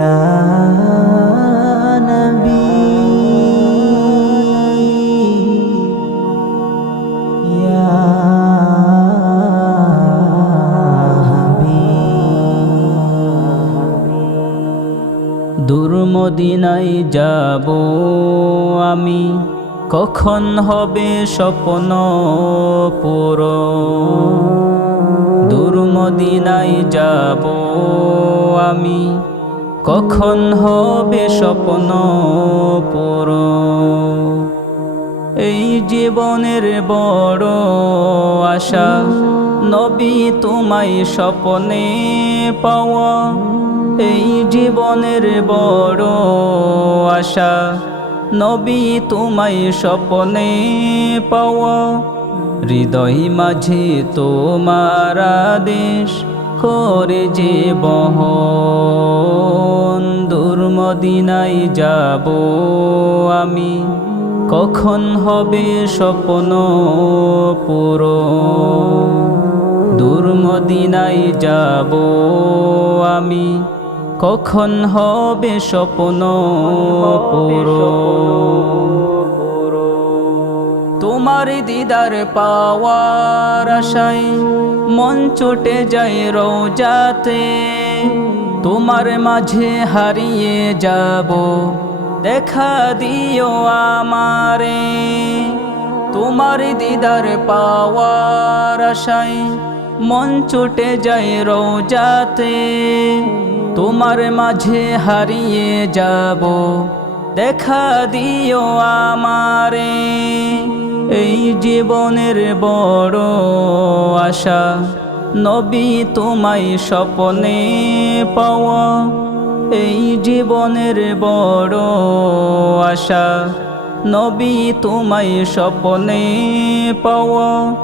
ইয়া নবী ইয়া হাবিব দূর মদিনায় যাব আমি। কখন হবে স্বপ্ন পুর দূর মদিনায় যাব আমি। কখন হবে স্বপ্ন পুর এই জীবনের বড় আশা, নবী তোমায় স্বপ্নে পাওয়া। এই জীবনের বড় আশা, নবী তোমায় স্বপ্নে পাওয়া। হৃদয় মাঝে তোমার আদেশ করে যে বহন, দুর্মদিনায় যাব আমি। কখন হবে স্বপ্ন পুরো দুর্মদিনায় যাব আমি। কখন হবে স্বপ্ন পুরো তোমার দিদার পাওয়ার আশায় মন চটে যায় রোজাতে। তোমার মাঝে হারিয়ে যাব, দেখা দিও আমারে। তোমার দিদার পাওয়ার আশায় মন চটে যায় রোজাতে। তোমার মাঝে হারিয়ে যাব, দেখা দিও আমারে। এই জীবনের বড় আশা, নবী তোমায় স্বপনে পাওয়া। এই জীবনের বড় আশা, নবী তোমায় স্বপনে পাওয়া।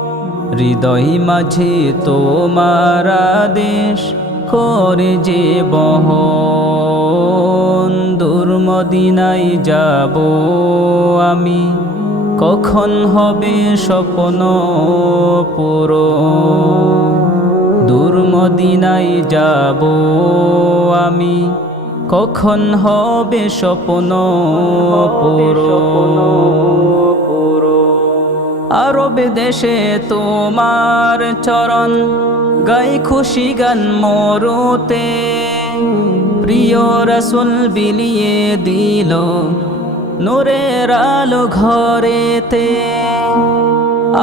হৃদয় মাঝে তোমার আদেশ করে যে বহন, দুর্মদিনায় যাব আমি। কখন হবে স্বপ্ন পুরো দুর্মদিনায় যাব আমি। কখন হবে স্বপ্ন পুরো আরব দেশে তোমার চরণ, গাই খুশি গান মরুতে। প্রিয় রসুল বিলিয়ে দিল নূরের আলো ঘরেতে,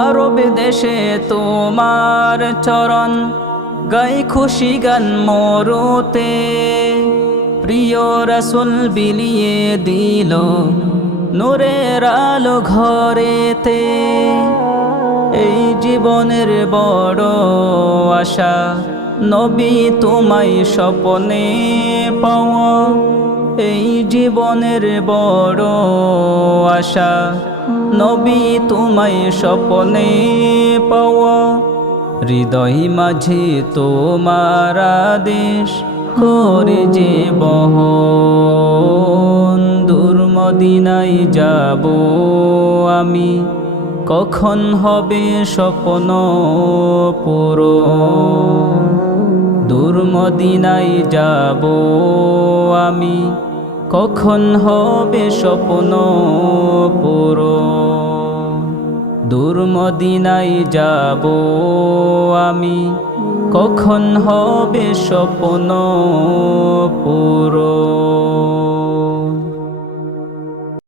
আরব দেশে তোমার চরণ, গাই খুশি গান মরুতে। প্রিয় রসুল বিলিয়ে দিল নূরের আলো ঘরেতে, এই জীবনের বড় আশা নবী তোমায় স্বপনে পাওয়া। এই জীবনের বড় আশা, নবী তোমায় স্বপনে পাওয়া। হৃদয় মাঝে তোমার আদেশ করে যে বহন দুর্মদিনায় যাব আমি। কখন হবে স্বপ্ন পুরো মদিনাই যাব আমি। কখন হবে স্বপ্ন পুর দূর মদিনাই যাব আমি। কখন হবে স্বপ্ন পুরো